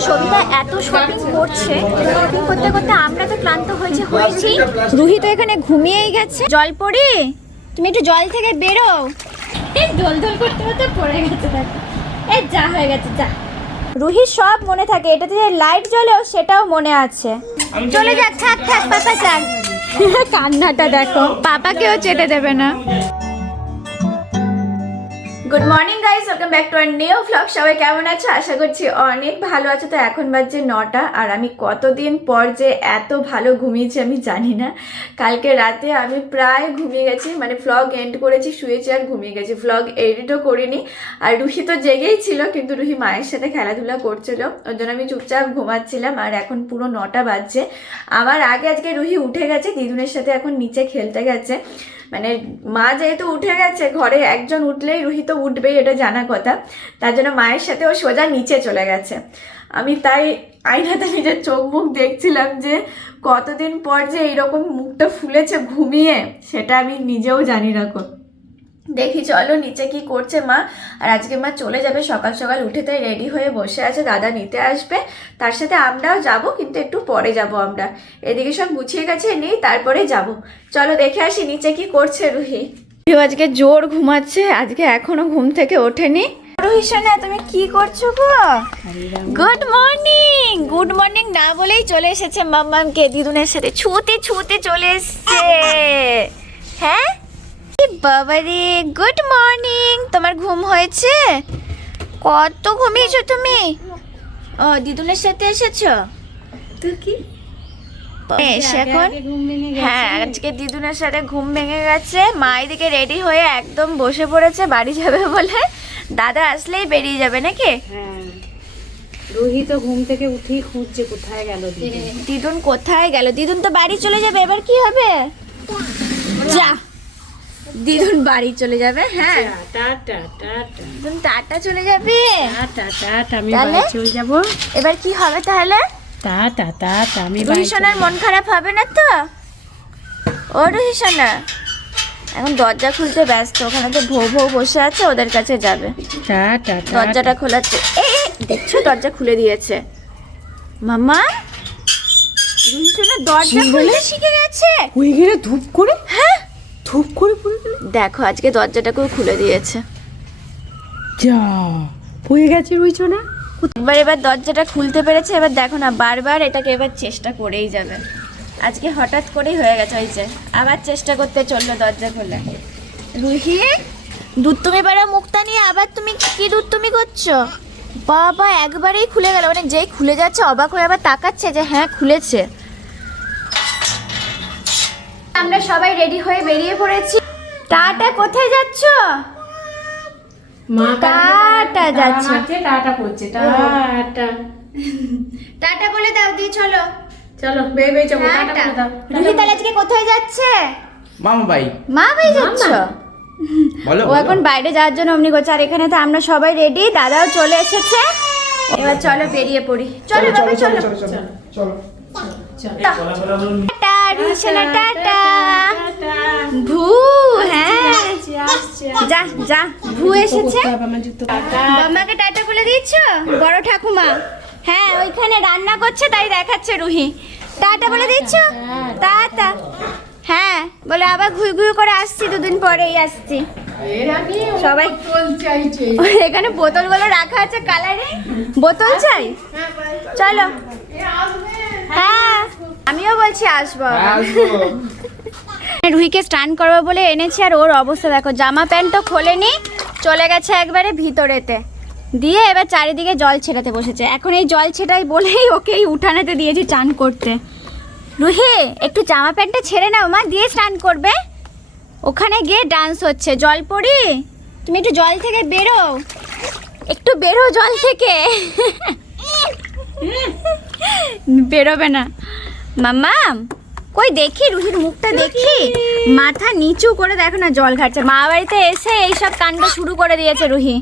সবিতা এত শপিং করছে শপিং করতে করতে আমরা তো ক্লান্ত হয়েছে হয়েছি। রুহি তো এখানে ঘুমিয়েই গেছে। জল পড়ি তুমি একটু জল থেকে বেরো এই দোল দোল করতে করতে পড়ে গেছে দেখো। এই যা হয়ে গেছে যা। রুহির সব মনে থাকে এটাতে যে লাইট জ্বলেও সেটাও মনে আছে। চলে যাক থাক থাক পাপা যাক। কান্নাটা দেখো। পাপাকেও চেটে দেবে না। Good morning guys welcome back to our new vlog সবাই কেমন আছো? আশা করছি অনেক ভালো আছো। তো এখন বাজছে নটা, আর আমি কতদিন পর যে এত ভালো ঘুমিয়েছি আমি জানি না। কালকে রাতে আমি প্রায় ঘুমিয়ে গেছি মানে ভ্লগ এন্ড করেছি, শুয়েছি আর ঘুমিয়ে গেছি। ভ্লগ এডিটও করিনি। আর রুহি তো জেগেই ছিল, কিন্তু রুহি মায়ের সাথে খেলাধুলা করছিল। ওর জন্য আমি চুপচাপ ঘুমাচ্ছিলাম, আর এখন পুরো নটা বাজছে। আমার আগে আজকে রুহি উঠে গেছে, দিদুনের সাথে এখন নিচে খেলতে গেছে। মানে মা যেহেতু উঠে গেছে, ঘরে একজন উঠলেই রুহি তো উঠবেই, এটা জানা কথা। তার জন্য মায়ের সাথে ও সোজা নিচে চলে গেছে। আমি তাই আইনাতে নিজের চোখ মুখ দেখছিলাম যে, কতদিন পর যে এইরকম মুখটা ফুলেছে ঘুমিয়ে, সেটা আমি নিজেও জানি না দেখি চলো নিচে কি করছে মা? আর আজকে মা চলে যাবে সকাল সকাল উঠে তাই রেডি হয়ে বসে আছে। দাদা নিতে আসবে। তার সাথে আমরাও যাব কিন্তু একটু পরে যাব আমরা। এদিকে সব গুছিয়ে গেছে নেই তারপরে যাব। চলো দেখে আসি নিচে কি করছে রুহি। রুহি আজকে জোর ঘুমাচ্ছে আজকে এখনও ঘুম থেকে ওঠেনি। রুহি সোনা তুমি কি করছ গো? গুড মর্নিং গুড মর্নিং না বলেই চলে এসেছে মাম্মামকে দিদুনের সাথে। ছুতে ছুতে চলে এসছে। হ্যাঁ? বাবারে গুড মর্নিং তোমার ঘুম হয়েছে? কত ঘুমিয়েছো তুমি? ও দিদুনের সাথে এসেছ? তুই কি? এখন? হ্যাঁ আজকে দিদুনের সাথে ঘুম ভেঙে গেছে। মা এদিকে রেডি হয়ে একদম বসে পড়েছে বাড়ি যাবে বলে। দাদা আসলেই বেরিয়ে যাবে নাকি? হ্যাঁ। তো ঘুম থেকে উঠেই খুঁজছে কোথায় গেল দিদুন কোথায় গেল? দিদুন তো বাড়ি চলে যাবে এবার কি হবে? যা। দিদুন বাড়ি চলে যাবে হ্যাঁ। Tata tata. দিদুন টাটা চলে যাবে? টাটা টাটা আমি বাড়ি চলে যাব। এবার কি হবে তাহলে? টাটা টাটা আমি রুহি বাড়ি সোনার মন খারাপ হবে না তো? ও রুহি সোনা এখন দরজা খুলতে ব্যস্ত ওখানে তো ভৌ ভৌ বসে আছে ওদের কাছে যাবে। টাটা দরজাটা খোলাচ্ছে। দেখছ দরজা খুলে দিয়েছে। মামা রুহি সোনা দরজা খুলতে শিখে গেছে। গেলে ধূপ করে? হ্যাঁ ধূপ করে পড়ে গেলে? দেখো আজকে দরজাটাকেও খুলে দিয়েছে। যা হয়ে গেছে রুইছো না এবার এবার দরজাটা খুলতে পেরেছে এবার দেখো না বারবার এটাকে এবার চেষ্টা করেই যাবে। আজকে হঠাৎ করেই হয়ে গেছে ওই যে আবার চেষ্টা করতে চলল দরজা খোলা। রুহি দুধ তুমি বেড়া মুখটা নিয়ে আবার তুমি কি দুধ তুমি করছ? বাবা একবারেই খুলে গেল মানে যেই খুলে যাচ্ছে অবাক হয়ে আবার তাকাচ্ছে যে হ্যাঁ খুলেছে। আমরা সবাই রেডি হয়ে বেরিয়ে পড়েছি। টাটা কোথায় যাচ্ছ? মা টাটা যাচ্ছে। টাটা করছে টাটা। টাটা বলে দাও দিয়ে চলো। চলো বে বে চলো টাটা দাও। রুহি তাহলে আজকে কোথায় যাচ্ছে? মামা ভাই মা ভাই যাচ্ছ? বলো ও এখন বাইরে যাওয়ার জন্য অমনি করছে আর এখানে তো আমরা সবাই রেডি দাদাও চলে এসেছে। এবার চলো বেরিয়ে পড়ি। চলো বাবা চলো চলো। টাটা ভু হ্যাঁ। যা যা ভু এসেছে। টাটা। বলে দিচ্ছ বড় ঠাকুমা। হ্যাঁ ওইখানে রান্না করছে তাই দেখাচ্ছে রুহি। টাটা বলে দিচ্ছ টাটা। হ্যাঁ বলে আবার ঘুই ঘুই করে আসছি দুদিন পরেই আসছি। সবাই এখানে বোতলগুলো রাখা আছে কালারে। বোতল চাই? চলো। হ্যাঁ আমিও বলছি আসব রুহিকে স্নান করব বলে এনেছি আর ওর অবস্থা দেখো জামা প্যান্ট তো খোলেনি চলে গেছে একবারে ভিতরেতে। দিয়ে এবার চারিদিকে জল ছেটাতে বসেছে। এখন এই জল ছেটাই বলেই ওকে এই উঠানেতে দিয়েছি চান করতে। রুহি একটু জামা প্যান্টটা ছেড়ে নাও মা দিয়ে স্নান করবে। ওখানে গিয়ে ডান্স হচ্ছে। জল পড়ি? তুমি একটু জল থেকে বেরো। একটু বেরো জল থেকে। বেরোবে না। মাম্মা কই দেখি রুহির মুখটা দেখি। মাথা নিচু করে দেখো না জল ঘাটছে। মা বাড়িতে এসে এইসব কাণ্ড শুরু করে দিয়েছে রুহি।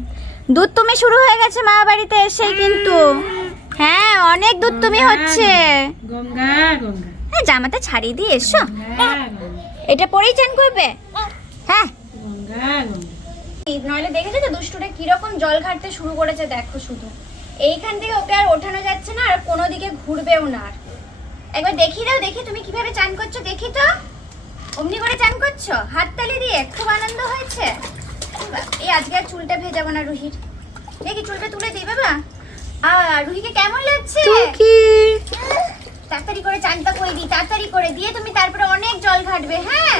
দুধ তুমি শুরু হয়ে গেছে মা বাড়িতে এসে কিন্তু। হ্যাঁ অনেক দুধ তুমি হচ্ছে। হ্যাঁ জামাটা ছাড়িয়ে দিয়ে এসো। এটা পরেই চান করবে? হ্যাঁ। নইলে দেখেছ তো দুষ্টুটা কীরকম জল ঘাটতে শুরু করেছে দেখো শুধু। এইখান থেকে ওকে আর ওঠানো যাচ্ছে না আর কোনো দিকে ঘুরবেও না আর। একবার দেখি দাও দেখি তুমি কীভাবে চান করছ দেখি তো। অমনি করে চান করছ? হাততালি দিয়ে খুব আনন্দ হয়েছে। এই আজকে আর চুলটা ভেজাবো না রুহির। দেখি চুলটা তুলে দিই বাবা। আর রুহিকে কেমন লাগছে? তাড়াতাড়ি করে চানটা করে দিই তাড়াতাড়ি করে দিয়ে তুমি তারপরে অনেক জল ঘাটবে হ্যাঁ?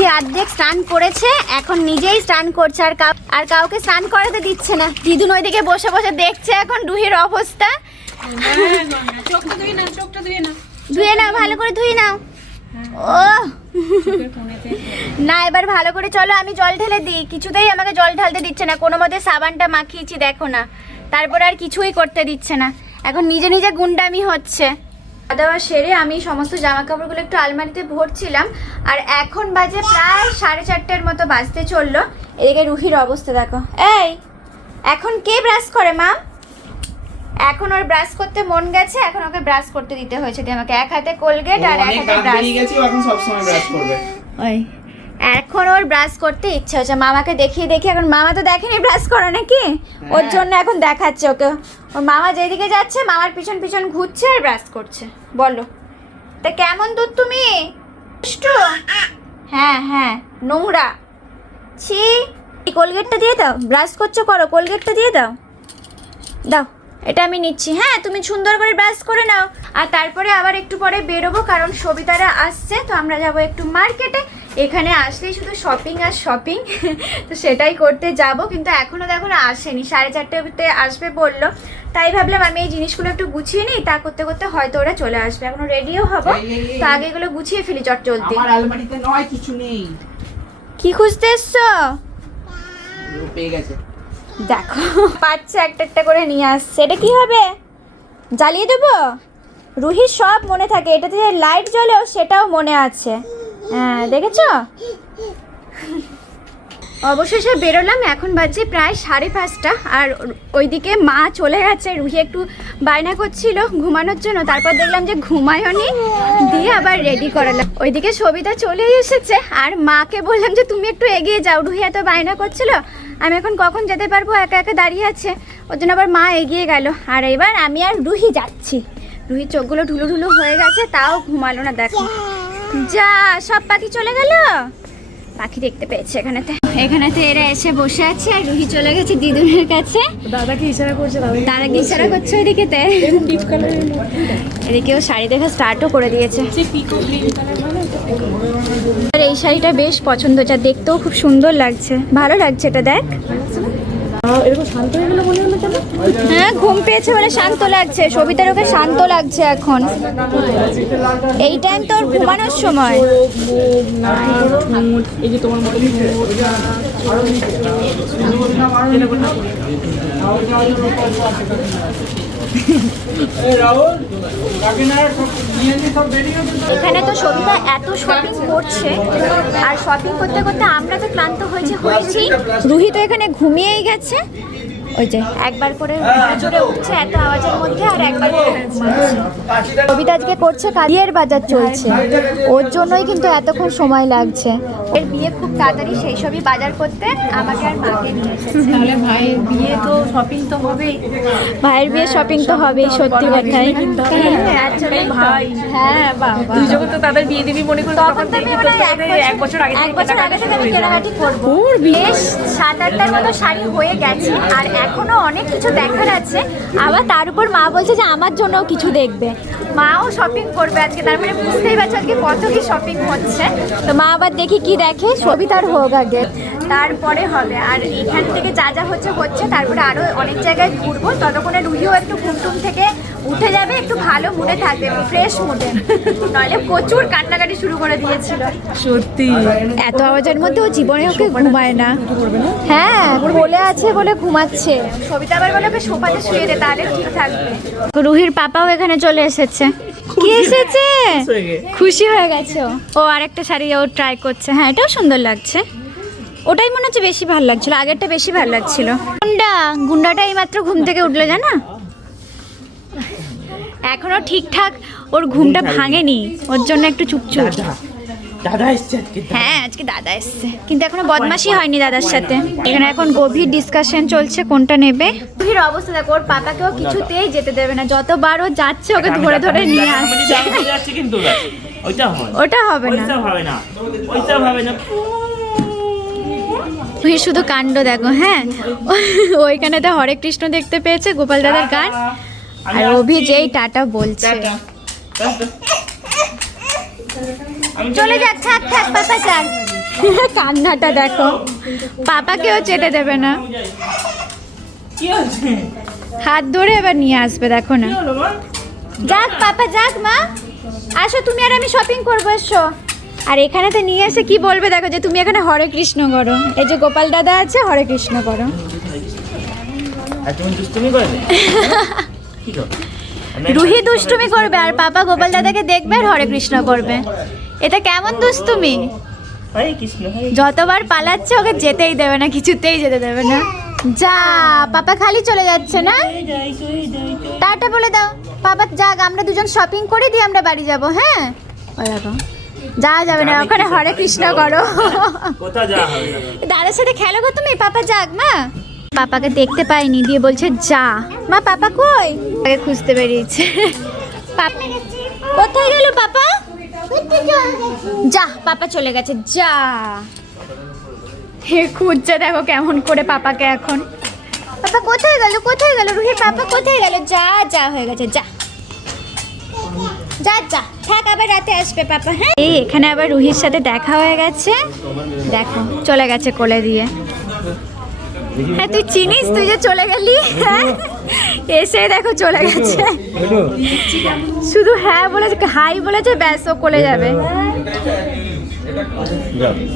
রুহি অর্ধেক স্নান করেছে, এখন নিজেই স্নান করছে আর কাউ আর কাউকে স্নান করাতে দিচ্ছে না। দিদুন ওইদিকে বসে বসে দেখছে এখন রুহির অবস্থা। ধুয়ে নাও, ভালো করে ধুয়ে নাও। ও না, এবার ভালো করে চলো, আমি জল ঢেলে দিই। কিছুতেই আমাকে জল ঢালতে দিচ্ছে না। কোনো মতে সাবানটা মাখিয়েছি, দেখো না। তারপর আর কিছুই করতে দিচ্ছে না। এখন নিজে নিজে গুন্ডামি হচ্ছে। দাওয়া সেরে আমি সমস্ত জামা কাপড়গুলো একটু আলমারিতে ভরছিলাম আর এখন বাজে প্রায় সাড়ে চারটের মতো বাজতে চলল। এদিকে রুহির অবস্থা দেখো। এই এখন কে ব্রাশ করে মা? এখন ওর ব্রাশ করতে মন গেছে এখন ওকে ব্রাশ করতে দিতে হয়েছে। আমাকে এক হাতে কোলগেট আর এক হাতে ব্রাশ। বেরিয়ে গেছে ও এখন সবসময় ব্রাশ করবে। ওই। এখন ওর ব্রাশ করতে ইচ্ছে হচ্ছে। মামাকে দেখিয়ে দেখি এখন মামা তো দেখেনি ব্রাশ করা নাকি? ওর হ্যাঁ। জন্য এখন দেখাচ্ছে ওকে। ওর মামা যেদিকে যাচ্ছে মামার পিছন পিছন ঘুরছে আর ব্রাশ করছে। বলো। তা কেমন দুধ তুমি? দুষ্টু? হ্যাঁ হ্যাঁ নোংরা। ছি। কোলগেটটা দিয়ে দাও। ব্রাশ করছ করো কোলগেটটা দিয়ে দাও। দাও এটা আমি নিচ্ছি। হ্যাঁ তুমি সুন্দর করে ব্রাশ করে নাও। আর তারপরে আবার একটু পরে বেরোবো কারণ সবিতারা আসছে তো আমরা যাব একটু মার্কেটে এখানে আসলেই শুধু শপিং আর শপিং তো সেটাই করতে যাব কিন্তু এখনও দেখো না আসেনি। সাড়ে চারটেতে আসবে বলল তাই ভাবলাম আমি এই জিনিসগুলো একটু গুছিয়ে নিই তা করতে করতে হয়তো ওরা চলে আসবে। এখনও রেডিও হব তো আগে এগুলো গুছিয়ে ফেলি চট চলতে আমার আলমারিতে নয় কিছু নেই। কি খুঁজতে এসছো? পেয়ে গেছে। দেখো পাচ্ছে একটা একটা করে নিয়ে আসছে। এটা কি হবে? জ্বালিয়ে দেবো? রুহির সব মনে থাকে এটাতে যে লাইট জ্বলেও সেটাও মনে আছে। হ্যাঁ দেখেছ? অবশেষে বেরোলাম, এখন বাজে প্রায় সাড়ে পাঁচটা। আর ওইদিকে মা চলে গেছে, রুহি একটু বায়না করছিল ঘুমানোর জন্য। তারপর দেখলাম যে ঘুমায়নি দিয়ে আবার রেডি করালাম। ওইদিকে সবিতা চলে এসেছে, আর মাকে বললাম যে, তুমি একটু এগিয়ে যাও। রুহি এত বায়না করছিল, আমি এখন কখন যেতে পারব? একা একা দাঁড়িয়ে আছে। ওর জন্য আবার মা এগিয়ে গেল। আর এবার আমি আর রুহি যাচ্ছি। রুহির চোখগুলো ঢুলু ঢুলু হয়ে গেছে, তাও ঘুমালো না, দেখো। যা সব পাখি চলে গেল? পাখি দেখতে পেয়েছে এখানেতে। এখানেতে এরা এসে বসে আছে আর রুহি চলে গেছে দিদুনের কাছে। দাদাকে ইশারা করছে? দাদা তারা কি ইশারা করছে কালারের এদিকেও শাড়ি দেখা স্টার্টও করে দিয়েছে। আর এই শাড়িটা বেশ পছন্দ যা দেখতেও খুব সুন্দর লাগছে। ভালো লাগছে এটা দেখ। এরকম শান্ত হয়ে গেলে মনে হলো কেন? হ্যাঁ ঘুম পেয়েছে বলে শান্ত লাগছে। সবিতার ওকে শান্ত লাগছে এখন। এই টাইম তোর ঘুমানোর সময়। এই যে তোমার মনে এখানে তো সবিতা এত শপিং করছে, আর শপিং করতে করতে আমরা তো ক্লান্ত হয়েছে, হয়েছি। রুহি এখানে ঘুমিয়েই গেছে। ওই যে একবার করে জোরে উঠছে এত আওয়াজের মধ্যে আর একবার করে কবিতা আজকে করছে কালিয়ার বাজার চলছে। ওর জন্যই কিন্তু এতক্ষণ সময় লাগছে। এর বিয়ে খুব তাড়াতাড়ি সেই সবই বাজার করতে আমাকে আর মাকে নিয়ে তাহলে ভাইয়ের বিয়ে তো শপিং তো হবেই। ভাইয়ের বিয়ে শপিং তো হবেই সত্যি কথাই। হ্যাঁ, ভাই। হ্যাঁ বাবা তুই যখন তো তাদের বিয়ে দিবি মনে তখন তো এক বছর এক বছর আগে থেকে আমি কেনাকাটি করব। বেশ সাত আটটার মতো শাড়ি হয়ে গেছে আর এখনও অনেক কিছু দেখার আছে। আবার তার উপর মা বলছে যে আমার জন্যও কিছু দেখবে। মাও শপিং করবে আজকে, তার মানে বুঝতেই পারছ আজকে কত কি শপিং হচ্ছে। তো মা আবার দেখি কি দেখে, সবিতার হোক আগে। তারপরে হবে। আর এখান থেকে যা যা হচ্ছে হচ্ছে। তারপরে আরও অনেক জায়গায় ঘুরবো। ততক্ষণে রুহিও একটু ঘুমটুম থেকে উঠে যাবে। একটু ভালো মুডে থাকবে ফ্রেশ মুডে নইলে প্রচুর কান্নাকাটি শুরু করে দিয়েছিল। সত্যি। এত আওয়াজের মধ্যে ও জীবনে ওকে ঘুমায় না। হ্যাঁ বলে আছে বলে ঘুমাচ্ছে। সবিতা আবার বলে ওকে সোফাতে শুয়ে দে তাহলে ঠিক থাকবে। রুহির পাপাও এখানে চলে এসেছে। কি এসেছে? খুশি হয়ে গেছে ও। ও আরেকটা শাড়ি ও ট্রাই করছে। হ্যাঁ এটাও সুন্দর লাগছে। ওটাই মনে হচ্ছে বেশি ভালো লাগছিল আগেরটা বেশি ভালো লাগছিল গুন্ডা গুন্ডাটা এইমাত্র ঘুম থেকে উঠল জানা এখনও ঠিকঠাক ওর ঘুমটা ভাঙেনি ওর জন্য একটু চুপচুপ দাদা এসছে হ্যাঁ আজকে দাদা এসছে কিন্তু এখনও বদমাশি হয়নি দাদার সাথে এখানে এখন গভীর ডিসকাশন চলছে কোনটা নেবে গভীর অবস্থা দেখো ওর পাপাকেও কিছুতেই যেতে দেবে না যতবার ও যাচ্ছে ওকে ধরে ধরে নিয়ে আসছে হয় ওটা হবে না ওইটা হবে না ওইটা হবে না তুই শুধু কাণ্ড দেখো হ্যাঁ? ওইখানেতে হরে কৃষ্ণ দেখতে পেয়েছে গোপাল দাদার গান। আর অভি যেই টাটা বলছে। চলে যাক থাক থাক পাপা যাক কান্নাটা দেখো। পাপাকেও যেতে দেবে না। হাত ধরে এবার নিয়ে আসবে দেখো না। যাক পাপা যাক মা। আসো তুমি আর আমি শপিং করব এসো। আর এখানে তো নিয়ে এসে কি বলবে দেখো যে তুমি এখানে হরে কৃষ্ণ করো। এই যে গোপাল দাদা আছে হরে কৃষ্ণ করো। রুহি দুষ্টুমি করবে আর পাপা গোপাল দাদাকে দেখবে আর হরে কৃষ্ণ করবে। এটা কেমন দুষ্টুমি? যতবার পালাচ্ছে ওকে যেতেই দেবে না কিছুতেই যেতে দেবে না। যা পাপা খালি চলে যাচ্ছে না? টাটা বলে দাও। পাপা যাক আমরা দুজন শপিং করে দিয়ে আমরা বাড়ি যাব হ্যাঁ? ওই দেখো। যাওয়া যাবে না ওখানে হরে কৃষ্ণ করো। দাদার সাথে খেলো গো তুমি পাপা যাক মা। পাপাকে দেখতে পাইনি দিয়ে বলছে যা। মা পাপা কই? তাকে খুঁজতে বেরিয়েছে। কোথায় গেল পাপা? যা পাপা চলে গেছে যা। হে খুঁজছে দেখো কেমন করে পাপাকে এখন। পাপা কোথায় গেল কোথায় গেল রুহির পাপা কোথায় গেল? যা যা হয়ে গেছে যা। যা যা। থাক, আবার রাতে আসবে পাপা হ্যাঁ? এই, এখানে আবার রুহির সাথে দেখা হয়ে গেছে। দেখো, চলে গেছে কোলে দিয়ে। হ্যাঁ তুই চিনিস? তুই যে চলে গেলি হ্যাঁ? এসে দেখো চলে গেছে। শুধু হ্যাঁ বলেছে, হাই বলেছে, ব্যাস, ও কোলে যাবে।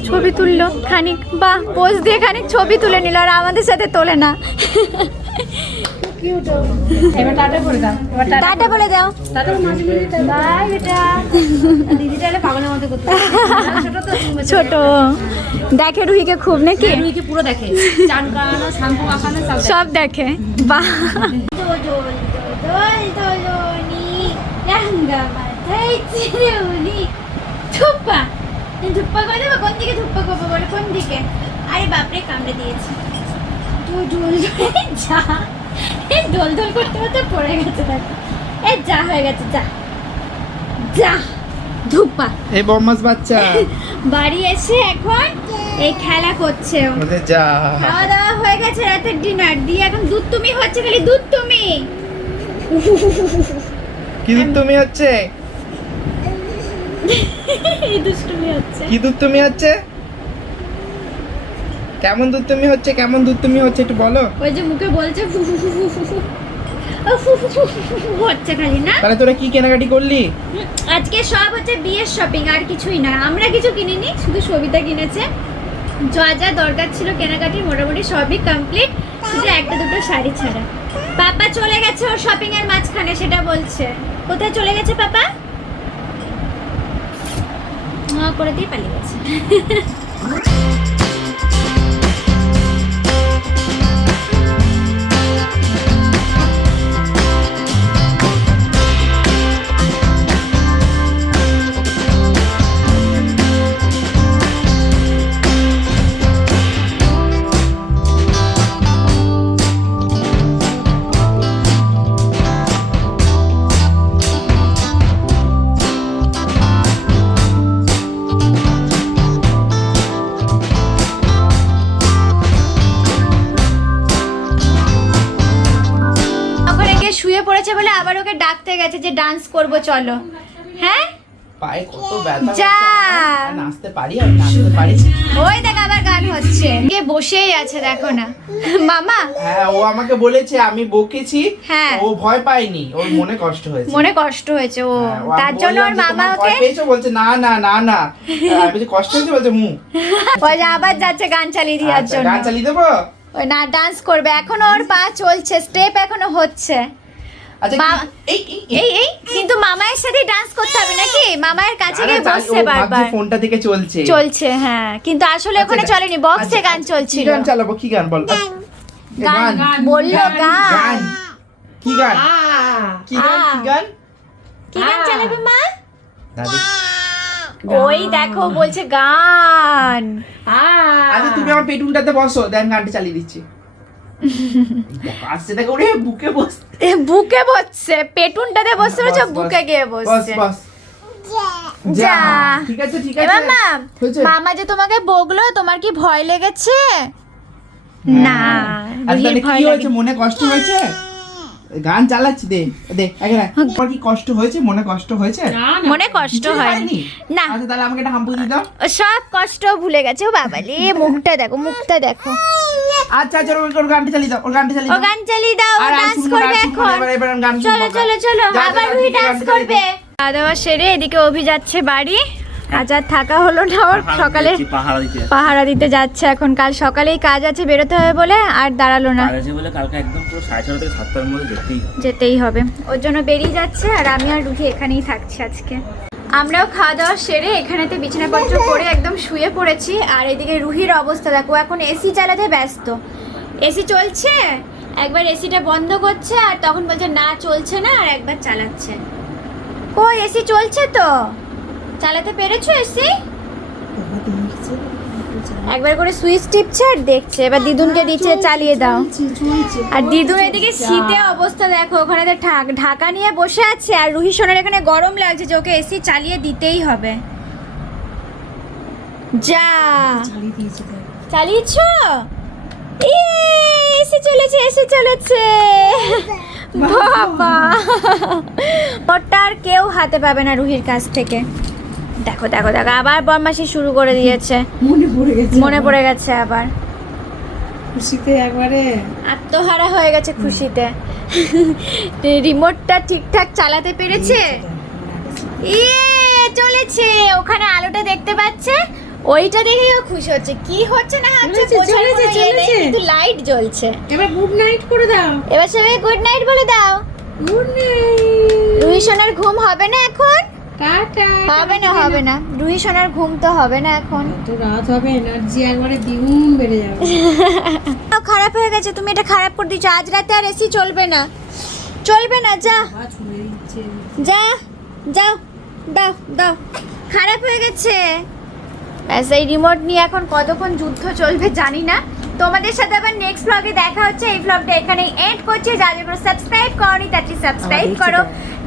ছবি তুললো খানিক, বাহ, পোজ দিয়ে খানিক ছবি তুলে নিল, আর আমাদের সাথে তোলে না। এবার টাটা করে দাও। এবার টাটা টাটা বলে দাও। টাটা মাঝে মাঝে বাই বেটা। দিদিটা এলে পাগলের মতো করতে ছোট তো ছোট। দেখে রুহিকে খুব নাকি? পুরো দেখে। চান করানো শ্যাম্পু মাখানো সব দেখে। বাহ ধুপ্পা ধুপ্পা করে দেবো? কোন দিকে ধুপ্পা করব বলে? কোন দিকে? আরে বাপরে কামড়ে দিয়েছে। ডোল ডোল যা। এ ডোল ডোল করতে করতে পড়ে গেছে দেখো। এ যা হয়ে গেছে যা। যা। ধুপ্পা এই বদমাস বাচ্চা। বাড়ি এসে এখন এই খেলা করছে। ও। বলতে যা। খাওয়া দাওয়া হয়ে গেছে রাতের ডিনার দিয়ে এখন দুধ তুমি হচ্ছে খালি দুধ তুমি কি দুধ তুমি হচ্ছে? এই দুষ্টুমি হচ্ছে। কি দুধ তুমি হচ্ছে? কেমন দুধ তুমি হচ্ছে কেমন দুধ তুমি হচ্ছে একটু বলো। ওই যে মুখে বলছে ফু ফু ফু ফু ফু হচ্ছে খালি না? তাহলে তোরা কি কেনাকাটি করলি? আজকে সব হচ্ছে বিয়ের শপিং আর কিছুই না। আমরা কিছু কিনিনি শুধু সবিতা কিনেছে। যা যা দরকার ছিল কেনাকাটি মোটামুটি সবই কমপ্লিট শুধু একটা দুটো শাড়ি ছাড়া। পাপা চলে গেছে ওর শপিং এর মাঝখানে সেটা বলছে। কোথায় চলে গেছে পাপা? করে দিয়ে পালিয়ে গেছে। ডাকতে গেছে যে ডান্স করব চলো। হ্যাঁ? পায়ে কত ব্যথা যা। নাচতে পারি আমি নাচতে পারি। ওই দেখ আবার গান হচ্ছে। গিয়ে বসেই আছে দেখো না। মামা? হ্যাঁ ও আমাকে বলেছে আমি বকেছি। হ্যাঁ। ও ভয় পায়নি ওর মনে কষ্ট হয়েছে। মনে কষ্ট হয়েছে ও। হ্যাঁ, তার জন্য ওর মামা ওকে পেয়েছ? বলছে না না না না। আমি বলছি কষ্ট হয়েছে? বলছে হুম। ওই যে আবার যাচ্ছে গান চালিয়ে দেওয়ার আচ্ছা, জন্য। গান চালিয়ে দেবো? ওই না ডান্স করবে। এখন ওর পা চলছে স্টেপ এখনও হচ্ছে। আচ্ছা এই এই এই- এই এই কিন্তু মামায়ের সাথে ডান্স করতে হবে নাকি? মামায়ের কাছে গিয়ে বসছে বারবার। ফোনটা থেকে চলছে। চলছে হ্যাঁ। কিন্তু আসলে আচ্ছা, ওখানে চলেনি বক্সে আচ্ছা, গান চলছিল। গান চালাবো? কি গান বল? গান। গান। বলল গান। কি গান? কি গান? কি গান? কি গান চালাবে মা? দাদি। ওই দেখো বলছে গান। তুমি আমার বসো দেন গানটা চালিয়ে দিচ্ছি। বুকে বস বুকে বসছে। পেটুনটাতে বসছে বলছে বুকে গিয়ে বসছে। যা। ঠিক আছে ঠিক আছে। মাম মামা যে তোমাকে বকলো তোমার কি ভয় লেগেছে? না আর রুহির তাহলে ভয় কি হয়েছে? মনে কষ্ট হয়েছে? গান চালাচ্ছি দে দে আগে তোমার কি কষ্ট হয়েছে? মনে কষ্ট হয়েছে? মনে কষ্ট হয়নি? না। আচ্ছা তাহলে আমাকে একটা হাম্পু দিয়ে দাও। ও সব কষ্ট ভুলে গেছে ও বাবা রে মুখটা দেখো মুখটা দেখো। আচ্ছা আচ্ছা ওর গানটা চালিয়ে দাও ওর গানটা চালিয়ে ও গান চালিয়ে দাও আর আমি ডান্স করবে এখন। এবার এবার আমি গান শুনব চলো চলো চলো আবার রুহি ডান্স করবে। খাওয়া দাওয়া সেরে এদিকে অভি যাচ্ছে বাড়ি। আজ আর থাকা হলো না ওর সকালে দিতে পাহারা দিতে যাচ্ছে এখন। কাল সকালেই কাজ আছে বেরোতে হবে বলে আর দাঁড়াল না। যেতেই হবে। ওর জন্য বেরিয়ে যাচ্ছে আর আমি আর রুহি এখানেই থাকছি আজকে। আমরাও খাওয়া দাওয়া সেরে এখানেতে বিছানাপত্র করে একদম শুয়ে পড়েছি। আর এদিকে রুহির অবস্থা, দেখো, এখন এসি চালাতে ব্যস্ত। এসি চলছে? একবার এসিটা বন্ধ করছে আর তখন বলছে, না, চলছে না, আর একবার চালাচ্ছে। ও এসি চলছে তো? চালাতে পেরেছ এসি একবার করে সুইচ টিপছে আর দেখছে। এবার দিদুনকে দিচ্ছে চালিয়ে দাও। আর দিদুন এদিকে শীতে অবস্থা দেখো ওখানে তো ঢাক- ঢাকা নিয়ে বসে আছে আর রুহি সোনার এখানে গরম লাগছে যে ওকে এসি চালিয়ে দিতেই হবে। যা। চালিয়েছো? এসে চলেছে এসে চলেছে। বাবা। ওটা আর কেউ হাতে পাবে না রুহির কাছ থেকে। দেখো দেখো দেখো আবার বদমাশি শুরু করে দিয়েছে। মনে পড়ে গেছে মনে পড়ে গেছে আবার। খুশিতে একবারে। আত্মহারা হয়ে গেছে খুশিতে। রিমোটটা ঠিকঠাক চালাতে পেরেছে? ইয়ে চলেছে। ওখানে আলোটা দেখতে পাচ্ছে। ওইটা দেখেই ও খুশি হচ্ছে। কি হচ্ছে না হচ্ছে চলেছে, ইয়ে চলেছে। কিন্তু লাইট জ্বলছে। এবার গুড নাইট করে দাও। এবার সবাই গুড নাইট বলে দাও। গুড নাইট রুহি সোনার ঘুম হবে না এখন? হবে না হবে না। রুহি সোনার ঘুম তো হবে না এখন। তো রাত হবে এনার্জি একবারে দ্বিগুণ বেড়ে যাবে। খারাপ হয়ে গেছে তুমি এটা খারাপ করে দিচ্ছ আজ রাতে আর এসি চলবে না। চলবে না যা। যা যাও দাও দাও। খারাপ হয়ে গেছে। ব্যাস এই রিমোট নিয়ে এখন কতক্ষণ যুদ্ধ চলবে জানি না। তোমাদের সাথে আবার নেক্সট ব্লগে দেখা হচ্ছে। এই ব্লগটা এখানেই এন্ড করছি। যা যা করে সাবস্ক্রাইব করনি তাড়াতাড়ি সাবস্ক্রাইব করো।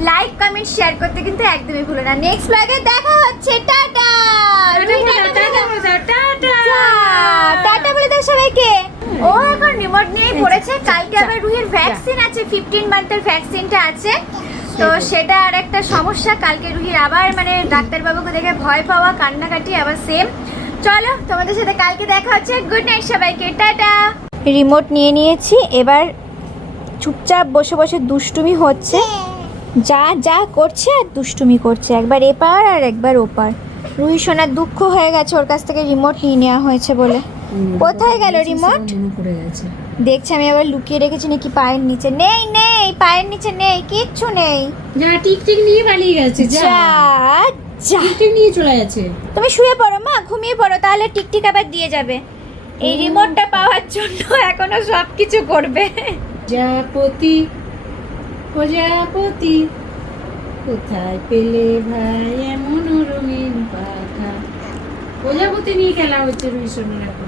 লাইক কমেন্ট শেয়ার করতে কিন্তু একদমই ভুলো না। নেক্সট ব্লগে দেখা হচ্ছে। টাটা! বলে দাও। টাটা! বলে দাও সবাইকে। ও এখন রিমোট নিয়ে পড়েছে। কালকে আবার রুহির ভ্যাকসিন আছে। ফিফটিন মান্থের ভ্যাকসিনটা আছে। তো সেটা আর একটা সমস্যা কালকে রুহির আবার মানে ডাক্তারবাবুকে দেখে ভয় পাওয়া কান্নাকাটি আবার সেম চলো তোমাদের সাথে কালকে দেখা হচ্ছে। গুড নাইট সবাইকে টাটা। রিমোট নিয়ে নিয়েছি এবার চুপচাপ বসে বসে দুষ্টুমি হচ্ছে। যা যা করছে আর দুষ্টুমি করছে একবার এপার আর একবার ওপার। রুহি সোনার দুঃখ হয়ে গেছে ওর কাছ থেকে রিমোট নিয়ে নেওয়া হয়েছে বলে। কোথায় গেল রিমোট? দেখছি আমি আবার লুকিয়ে রেখেছি নাকি পায়ের নিচে। নেই নেই পায়ের নিচে নেই কিচ্ছু নেই। যা টিকটিক নিয়ে পালিয়ে গেছে যা। যা যা। টিকটিক নিয়ে চলে গেছে। তুমি শুয়ে পড়ো মা ঘুমিয়ে পড়ো তাহলে টিকটিক আবার দিয়ে যাবে। এই রিমোটটা পাওয়ার জন্য এখনও সব কিছু করবে। প্রজাপতি প্রজাপতি কোথায় পেলে ভাই এমন রঙিন পাখা? প্রজাপতি নিয়ে খেলা হচ্ছে রুই সোনার এখন।